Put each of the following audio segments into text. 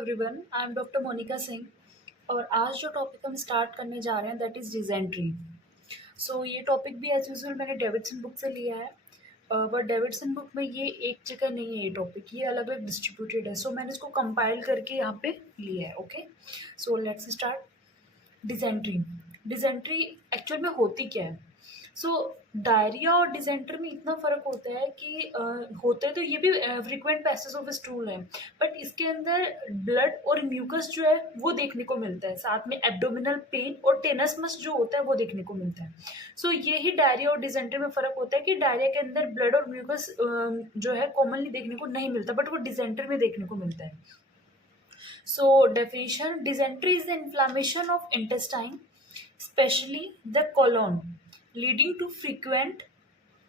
Everyone, I am doctor Monika Singh और आज जो टॉपिक हम स्टार्ट करने जा रहे हैं दैट इज़ डिजेंट्री। सो ये टॉपिक भी एज यूजुअल मैंने डेविडसन बुक से लिया है, बट डेविडसन बुक में ये एक जगह नहीं है, ये टॉपिक ये अलग अलग डिस्ट्रीब्यूटेड है। सो मैंने इसको कंपाइल करके यहाँ पे लिया है। Okay, so let's start. Dysentery dysentery actual में होती क्या है? सो डायरिया और डिजेंट्री में इतना फ़र्क होता है कि होते तो ये भी फ्रिक्वेंट पैसेज ऑफ स्टूल है, बट इसके अंदर ब्लड और म्यूकस जो है वो देखने को मिलता है, साथ में एब्डोमिनल पेन और टेनसमस जो होता है वो देखने को मिलता है। सो ये ही डायरिया और डिजेंट्री में फ़र्क होता है कि डायरिया के अंदर ब्लड और म्यूकस जो है कॉमनली देखने को नहीं मिलता, बट वो डिजेंट्री में देखने को मिलता है। So definition: dysentery is the inflammation of intestine, especially the colon, leading to frequent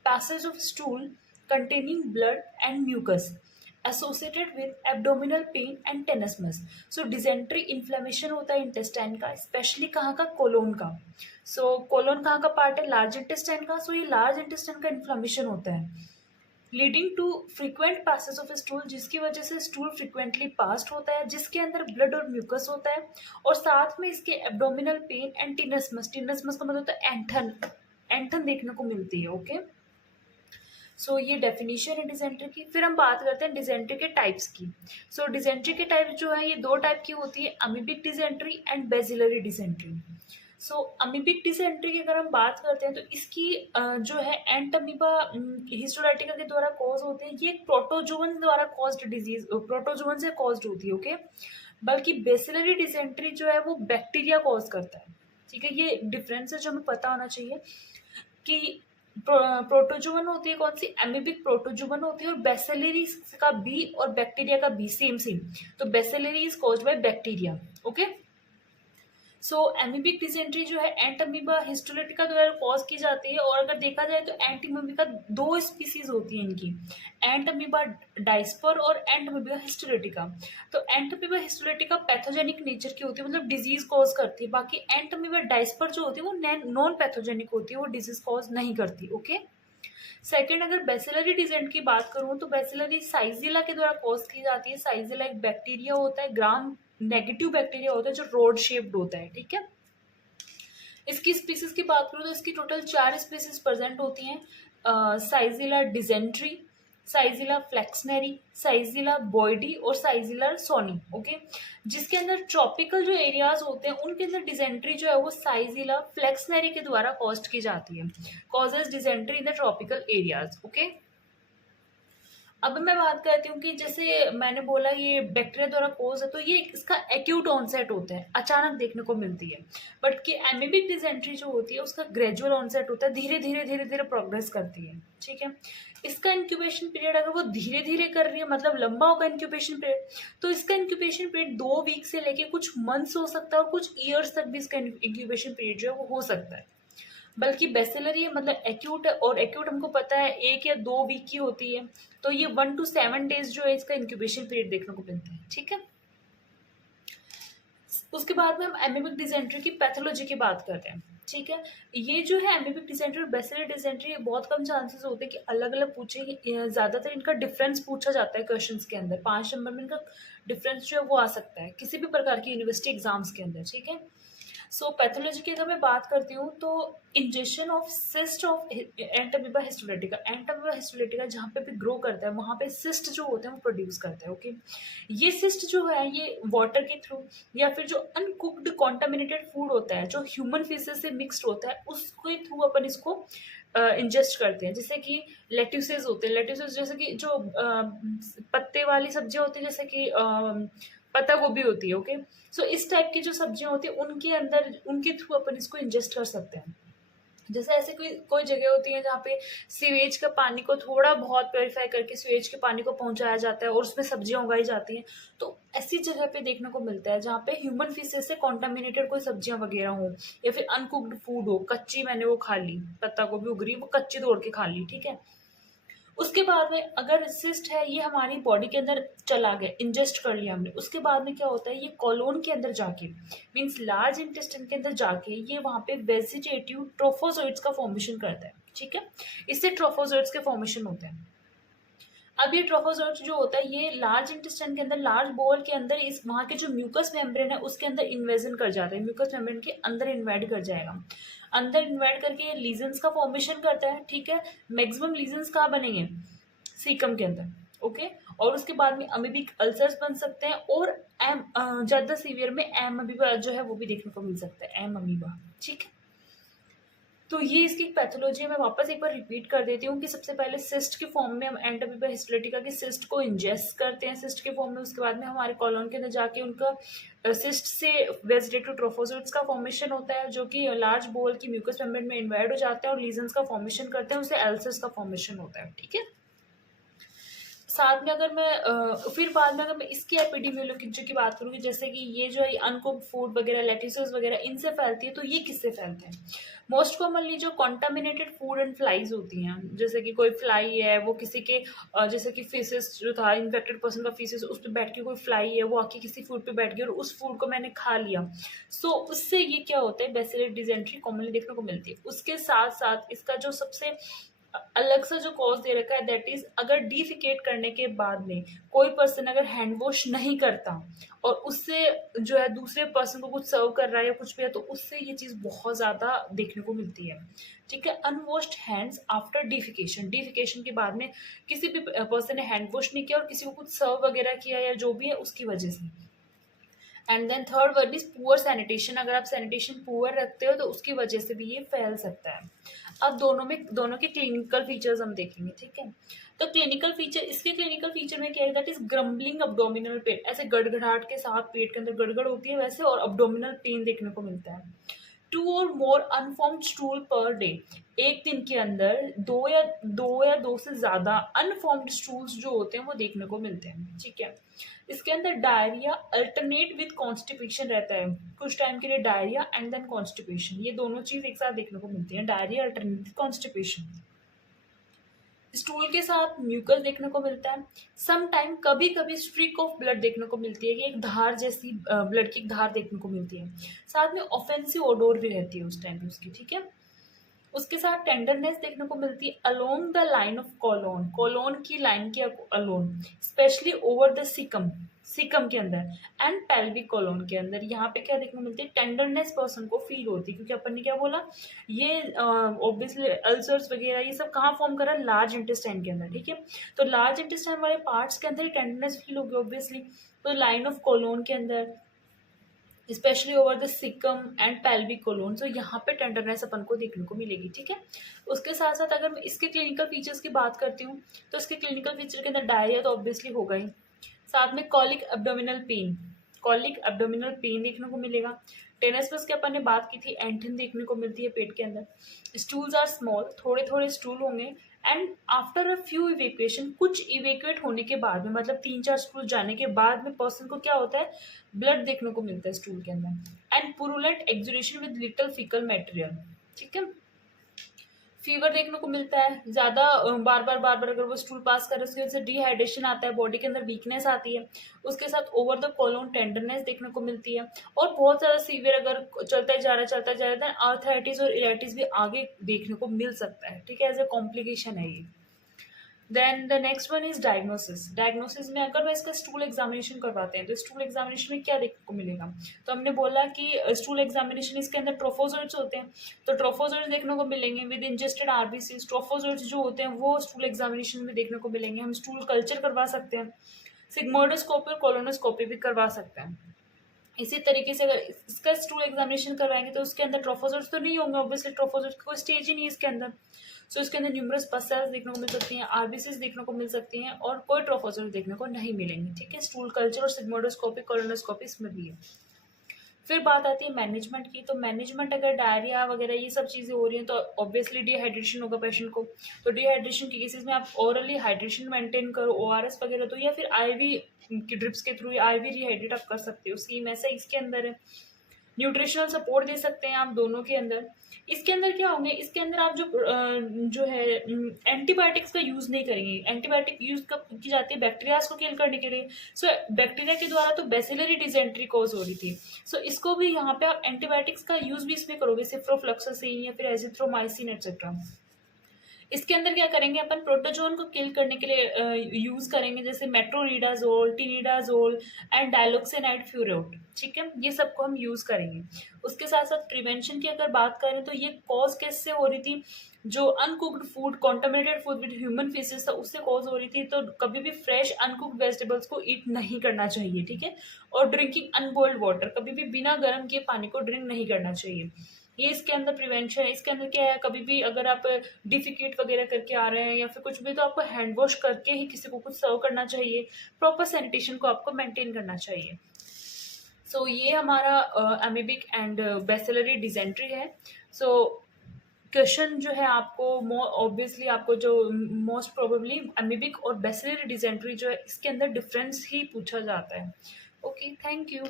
passage of stool containing blood and mucus associated with abdominal pain and tenesmus. So dysentery inflammation होता है intestine का, especially कहाँ का? colon का. So colon कहाँ का part है? large intestine का. So ये large intestine का inflammation होता है, leading to frequent passes of stool, जिसकी वजह से स्टूल फ्रीक्वेंटली पास्ड होता है, जिसके अंदर ब्लड और म्यूकस होता है, और साथ में इसके एब्डोमिनल पेन एंड टिनसमस का मतलब होता है एंठन, एंठन देखने को मिलती है। ओके, सो ये डेफिनेशन है डिजेंट्री की। फिर हम बात करते हैं डिजेंट्री के टाइप्स की। सो डिजेंट्री के टाइप जो है ये दो टाइप की होती है, amoebic dysentery and bacillary dysentery. So amoebic dysentery की अगर हम बात करते हैं तो इसकी जो है एंट अमीबा हिस्टोलाइटिका के द्वारा कॉज होते हैं। ये एक प्रोटोजोवन द्वारा कॉज्ड डिजीज, प्रोटोजोवन से कॉज्ड होती है। ओके, बल्कि बेसिलरी डिसेंट्री जो है वो बैक्टीरिया कॉज करता है। ठीक है, ये डिफरेंस है जो हमें पता होना चाहिए कि प्रोटोजोवन होती है कौन सी? एमीबिक प्रोटोजोवन होती है, और बेसिलरी का बी और बैक्टीरिया का बी सेम सेम। तो bacillary is caused by bacteria. Okay, so amoebic dysentery जो है एंट अमीबा हिस्टोलाइटिका द्वारा कॉज की जाती है, और अगर देखा जाए तो एंट अमीबा दो स्पीसीज होती है इनकी, एंट अमीबा डाइस्पर और एंट अमीबा हिस्टोलाइटिका। तो एंट अमीबा हिस्टोलाइटिका पैथोजेनिक नेचर की होती है, मतलब डिजीज कॉज करती है। बाकी एंट अमीबा डाइस्पर जो होती है वो नॉन पैथोजेनिक होती है, वो डिजीज कॉज नहीं करती। ओके, सेकेंड, अगर बेसिलरी डिजेंट की बात करूं तो बेसिलरी साइजिला के द्वारा कॉज की जाती है। साइजिला एक बैक्टीरिया होता है, ग्राम नेगेटिव बैक्टीरिया होता है जो रोड शेप्ड होता है। ठीक है, इसकी स्पीसीज की बात करूं तो इसकी टोटल 4 स्पीसीज प्रेजेंट होती हैं, साइजिला डिजेंट्री, साइजिला फ्लेक्सनरी, साइजिला बॉयडी और साइजिला सोनी। ओके, जिसके अंदर ट्रॉपिकल जो एरियाज होते हैं उनके अंदर डिजेंट्री जो है वो साइजिला फ्लेक्सनरी के द्वारा कॉज की जाती है, causes dysentery in the tropical areas. Okay, अब मैं बात करती हूँ कि जैसे मैंने बोला ये बैक्टीरिया द्वारा कोज है, तो ये इसका एक्यूट ऑनसेट होता है, अचानक देखने को मिलती है। बट कि एमीबिक डिसेंट्री जो होती है उसका ग्रेजुअल ऑनसेट होता है, धीरे धीरे प्रोग्रेस करती है। ठीक है, इसका इंक्यूबेशन पीरियड अगर वो धीरे धीरे कर रही है, मतलब लंबा होगा इंक्यूबेशन पीरियड, तो इसका इंक्यूबेशन पीरियड 2 वीक से लेके कुछ मंथ्स हो सकता है, और कुछ ईयर्स तक भी इसका इंक्यूबेशन पीरियड जो है वो हो सकता है। बल्कि बेसिलरी मतलब एक्यूट है, और एक्यूट हमको पता है 1 या 2 वीक की होती है, तो ये 1 to 7 डेज जो है इसका इंक्यूबेशन पीरियड देखने को मिलता है। ठीक है, उसके बाद में हम एमीबिक डिसेंट्री की पैथोलॉजी की बात करते हैं। ठीक है, ये जो है एमीबिक डिसेंट्री और बेसिलरी डिसेंट्री, बहुत कम चांसेस होते हैं कि अलग अलग पूछे, ज़्यादातर इनका डिफरेंस पूछा जाता है क्वेश्चंस के अंदर। 5 नंबर में इनका डिफरेंस जो है वो आ सकता है किसी भी प्रकार की यूनिवर्सिटी एग्जाम्स के अंदर। ठीक है, सो पैथोलॉजी की अगर मैं बात करती हूँ तो injection of cyst of ant amoeba histolytica जहाँ पे भी ग्रो करता है वहाँ पे सिस्ट जो होते हैं वो प्रोड्यूस करता है। ओके, ये सिस्ट जो है ये वाटर के थ्रू या फिर जो अनकुक्ड कॉन्टामिनेटेड फूड होता है जो ह्यूमन फीसेस से मिक्सड होता है उसके थ्रू अपन इसको इंजेस्ट करते हैं। जैसे कि लेट्यूसेस होते हैं, लेट्यूसेस जैसे कि जो पत्ते वाली सब्जियां होती है, जैसे कि पत्ता गोभी होती है। ओके, सो इस टाइप की जो सब्जियां होती है उनके अंदर उनके थ्रू अपन इसको इंजेस्ट कर सकते हैं। जैसे ऐसे कोई जगह होती है जहाँ पे सीवेज का पानी को थोड़ा बहुत प्योरीफाई करके सीवेज के पानी को पहुंचाया जाता है और उसमें सब्जियां उगाई जाती हैं, तो ऐसी जगह पे देखने को मिलता है जहाँ पे ह्यूमन फीसेस से कॉन्टामिनेटेड कोई सब्जियां वगैरह हो या फिर अनकुक्ड फूड हो, कच्ची मैंने वो खा ली, पत्ता गोभी उग रही वो कच्ची तोड़ के खा ली। ठीक है, उसके बाद में अगर सिस्ट है ये हमारी बॉडी के अंदर चला गया, इंजेस्ट कर लिया हमने, उसके बाद में क्या होता है ये कॉलोन के अंदर जाके मींस लार्ज इंटेस्टाइन के अंदर जाके ये वहाँ पे वेजिटेटिव ट्रोफोजोइड्स का फॉर्मेशन करता है। ठीक है, इससे ट्रोफोजोइड्स के फॉर्मेशन होते हैं। अब ये ट्रोफोजोइट्स जो होता है ये लार्ज इंटेस्टाइन के अंदर, लार्ज बोल के अंदर, इस वहाँ के जो म्यूकस मेम्ब्रेन है उसके अंदर इन्वेजन कर जाता है, म्यूकस मेम्ब्रेन के अंदर इन्वाइड कर जाएगा, अंदर इन्वाइड करके ये लीजन्स का फॉर्मेशन करता है। ठीक है, मैक्सिमम लीजन्स कहाँ बनेंगे, सीकम के अंदर। ओके, और उसके बाद में अमीबिक अल्सर्स बन सकते हैं, और एम ज़्यादा सीवियर में एम अमीबा जो है वो भी देखने को मिल सकता है, एम अमीबा। ठीक है, तो ये इसकी पैथोलॉजी मैं वापस एक बार रिपीट कर देती हूँ कि सबसे पहले सिस्ट के फॉर्म में हम एंटामीबा हिस्टोलिटिका के सिस्ट को इंजेस्ट करते हैं सिस्ट के फॉर्म में, उसके बाद में हमारे कॉलोन के अंदर जाके उनका सिस्ट से वेजिटेटिव ट्रोफोजोइट्स का फॉर्मेशन होता है, जो कि लार्ज बोल की म्यूकस मेम्ब्रेन में इन्वाइड हो जाते हैं और लीजन्स का फॉर्मेशन करते हैं, उससे एल्सर्स का फॉर्मेशन होता है। ठीक है, साथ में अगर मैं फिर बाद में अगर मैं इसकी एपिडेमियोलॉजी की बात करूँगी, जैसे कि ये जो है अनकुक्ड फूड वगैरह, लेटिसेस वगैरह, इनसे फैलती है, तो ये किससे फैलते हैं? मोस्ट कॉमनली जो कॉन्टामिनेटेड फूड एंड फ्लाइज होती हैं, जैसे कि कोई फ्लाई है वो किसी के जैसे कि फीसेस जो था, इन्फेक्टेड पर्सन का फीसेस, उस पर बैठ के कोई फ्लाई है वो आके किसी फूड पे बैठ गई और उस फूड को मैंने खा लिया, सो उससे ये क्या होता है, बेसिलस डिजेंट्री कॉमनली देखने को मिलती है। उसके साथ साथ इसका जो सबसे अलग सा जो कॉज दे रखा है, दैट इज अगर डिफिकेट करने के बाद में कोई पर्सन अगर हैंड वॉश नहीं करता और उससे जो है दूसरे पर्सन को कुछ सर्व कर रहा है या कुछ भी है, तो उससे ये चीज़ बहुत ज़्यादा देखने को मिलती है। ठीक है, unwashed hands after defecation, defecation के बाद में किसी भी पर्सन ने हैंड वॉश नहीं किया और किसी को कुछ सर्व वगैरह किया या जो भी है उसकी वजह से। And then third word is poor sanitation, अगर आप सैनिटेशन पुअर रखते हो तो उसकी वजह से भी ये फैल सकता है। अब दोनों के क्लिनिकल फीचर्स हम देखेंगे। ठीक है, तो क्लिनिकल फीचर, इसके क्लिनिकल फीचर में क्या है, that is grumbling abdominal pain, ऐसे गड़गड़ाहट के साथ पेट के अंदर गड़गड़ होती है वैसे, और अब्डोमिनल पेन देखने को मिलता है। 2 और मोर अनफॉर्म्ड स्टूल पर डे, एक दिन के अंदर दो से ज्यादा अनफॉर्म्ड स्टूल्स जो होते हैं वो देखने को मिलते हैं। ठीक है, इसके अंदर डायरिया अल्टरनेट विद कॉन्स्टिपेशन रहता है, कुछ टाइम के लिए डायरिया एंड देन कॉन्स्टिपेशन, ये दोनों चीज एक साथ देखने को मिलती है, diarrhoea alternate with constipation. Stool के साथ म्यूकस देखने को मिलता है, सम टाइम कभी कभी स्ट्रिक ऑफ ब्लड देखने को मिलती है कि एक धार जैसी ब्लड की एक धार देखने को मिलती है, साथ में ऑफेंसिव ओडोर भी रहती है उस टाइम पे उसकी। ठीक है, उसके साथ टेंडरनेस देखने को मिलती है along the line of colon, colon की लाइन के along, specially over the caecum, caecum के अंदर, एंड पेल्विक कोलोन के अंदर। यहाँ पे क्या देखने को मिलती है, टेंडरनेस पर्सन को फील होती है, क्योंकि अपन ने क्या बोला, ये ऑब्वियसली अल्सर्स वगैरह ये सब कहाँ फॉर्म कर रहा है, लार्ज इंटेस्टाइन के अंदर। ठीक है, तो लार्ज इंटेस्टाइन वाले पार्ट्स के अंदर ही टेंडरनेस फील होगी ऑब्वियसली, तो लाइन ऑफ कोलोन के अंदर, specially over the caecum and pelvic colon, तो यहाँ पे टेंडरनेस अपन को देखने को मिलेगी। ठीक है, उसके साथ साथ अगर मैं इसके क्लिनिकल फीचर्स की बात करती हूँ, तो इसके क्लिनिकल फीचर के अंदर डायरिया तो ऑब्वियसली होगा ही, साथ में colic abdominal pain, colic abdominal pain देखने को मिलेगा। टेनेसमस की अपन ने बात की थी, एंटिन देखने को मिलती है पेट के अंदर। स्टूल्स आर स्मॉल, थोड़े थोड़े स्टूल होंगे, and after a few evacuation, कुछ इवेक्यूएट होने के बाद में, मतलब 3-4 स्टूल जाने के बाद में पर्सन को क्या होता है, ब्लड देखने को मिलता है स्टूल के अंदर, and purulent exudation with little faecal material. ठीक है, फीवर देखने को मिलता है, ज़्यादा बार बार अगर वो स्टूल पास करे उसकी वजह से डिहाइड्रेशन आता है, बॉडी के अंदर वीकनेस आती है, उसके साथ ओवर द कोलोन टेंडरनेस देखने को मिलती है, और बहुत ज़्यादा सीवियर अगर चलता जा रहा है आर्थराइटिस और इराइटिस भी आगे देखने को मिल सकता है। ठीक है, एज ए कॉम्प्लिकेशन है ये। Then the next one is diagnosis, diagnosis में अगर मैं इसका स्टूल एग्जामिनेशन करवाते हैं तो स्टूल एग्जामिनेशन में क्या देखने को मिलेगा, तो हमने बोला कि स्टूल एग्जामिनेशन इसके अंदर ट्रोफोजोइट्स होते हैं, तो ट्रोफोजोइट्स देखने को मिलेंगे विद इंजेस्टेड आरबीसीज, ट्रोफोजोइट्स जो होते हैं वो स्टूल एग्जामिनेशन में देखने को मिलेंगे। हम स्टूल कल्चर करवा सकते हैं, सिग्मोइडोस्कोपी और कोलोनोस्कोपी भी करवा सकते हैं। इसी तरीके से अगर इसका स्टूल एग्जामिनेशन करवाएंगे तो उसके अंदर ट्रोफोजोइट्स तो नहीं होंगे, ऑब्वियसली ट्रोफोजोइट्स का कोई स्टेज ही नहीं है इसके अंदर, सो इसके अंदर न्यूमरस बस सेल्स देखने को मिल सकती हैं, आरबीसीज देखने को मिल सकती हैं, और कोई ट्रोफोजोइट्स देखने को नहीं मिलेंगे। ठीक है, स्टूल कल्चर और सिग्मोइडोस्कोपी कोलोनोस्कोपी इसमें भी है। फिर बात आती है मैनेजमेंट की, तो मैनेजमेंट अगर डायरिया वगैरह ये सब चीज़ें हो रही हैं तो ऑब्वियसली डिहाइड्रेशन होगा पेशेंट को, तो डिहाइड्रेशन के केसेस में आप ओरली हाइड्रेशन मेंटेन करो, ओआरएस वगैरह, तो या फिर आईवी की ड्रिप्स के थ्रू आईवी रिहाइड्रेट आप कर सकते हो, स्कीम ऐसा इसके अंदर है। न्यूट्रिशनल सपोर्ट दे सकते हैं आप दोनों के अंदर। इसके अंदर क्या होंगे, इसके अंदर आप जो है एंटीबायोटिक्स का यूज नहीं करेंगे, एंटीबायोटिक यूज कब की जाती है, बैक्टीरियाज को किल करने के लिए, सो बैक्टीरिया के द्वारा तो बेसिलरी डिजेंट्री कॉज हो रही थी, सो इसको भी यहाँ पे आप एंटीबायोटिक्स का यूज भी इसमें करोगे, सिफ्रोफ्लक्सासिन या फिर एजिथ्रोमाइसिन एक्सेट्रा। इसके अंदर क्या करेंगे अपन, प्रोटोजोन को किल करने के लिए यूज करेंगे, जैसे मेट्रोनिडाजोल, टिनिडाजोल एंड डायलोक्सिनाइड फ्यूरोट। ठीक है, ये सबको हम यूज करेंगे। उसके साथ साथ प्रिवेंशन की अगर बात करें तो ये कॉज कैसे हो रही थी, जो uncooked food, contaminated food with human faces था, उससे कॉज हो रही थी। तो कभी भी फ्रेश अनकुक्ड वेजिटेबल्स को ईट नहीं करना चाहिए। ठीक है, और ड्रिंकिंग अनबॉइल्ड वाटर, कभी भी बिना गर्म किए पानी को ड्रिंक नहीं करना चाहिए। ये इसके अंदर प्रिवेंशन है। इसके अंदर क्या है, कभी भी अगर आप डिफिकेट वगैरह करके आ रहे हैं या फिर कुछ भी, तो आपको हैंड वॉश करके ही किसी को कुछ सर्व करना चाहिए। प्रॉपर सैनिटेशन को आपको मेंटेन करना चाहिए। सो ये हमारा अमीबिक एंड बेसिलरी डिजेंट्री है। सो क्वेश्चन जो है आपको ऑब्वियसली आपको जो मोस्ट प्रोबेबली अमीबिक और बेसिलरी डिजेंट्री जो है, इसके अंदर डिफरेंस ही पूछा जाता है। Okay, thank you.